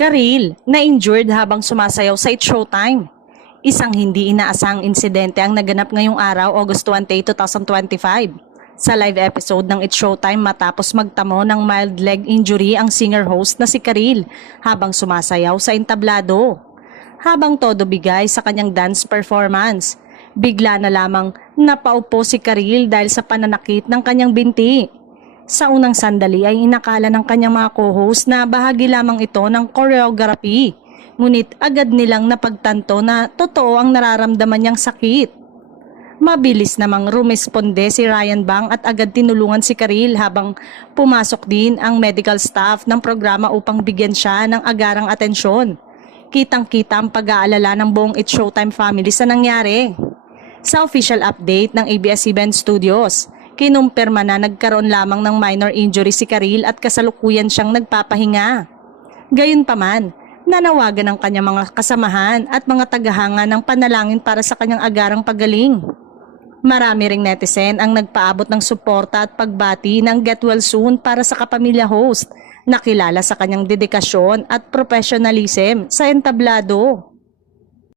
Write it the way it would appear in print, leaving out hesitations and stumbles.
Karil, na-injured habang sumasayaw sa It's Showtime. Isang hindi inaasahang insidente ang naganap ngayong araw, August 20, 2025. Sa live episode ng It's Showtime matapos magtamo ng mild leg injury ang singer-host na si Karil habang sumasayaw sa entablado. Habang todo bigay sa kanyang dance performance, bigla na lamang napaupo si Karil dahil sa pananakit ng kanyang binti. Sa unang sandali ay inakala ng kanyang mga co-host na bahagi lamang ito ng choreography. Ngunit agad nilang napagtanto na totoo ang nararamdaman niyang sakit. Mabilis namang rumesponde si Ryan Bang at agad tinulungan si Karil habang pumasok din ang medical staff ng programa upang bigyan siya ng agarang atensyon. Kitang-kita ang pag-aalala ng buong It's Showtime family sa nangyari. Sa official update ng ABS-CBN Studios, kinumpirma na nagkaroon lamang ng minor injury si Karil at kasalukuyan siyang nagpapahinga. Gayunpaman, nanawagan ang kanyang mga kasamahan at mga tagahanga ng panalangin para sa kanyang agarang pagaling. Marami ring netizen ang nagpaabot ng suporta at pagbati ng get well soon para sa kapamilya host na kilala sa kanyang dedikasyon at professionalism sa entablado.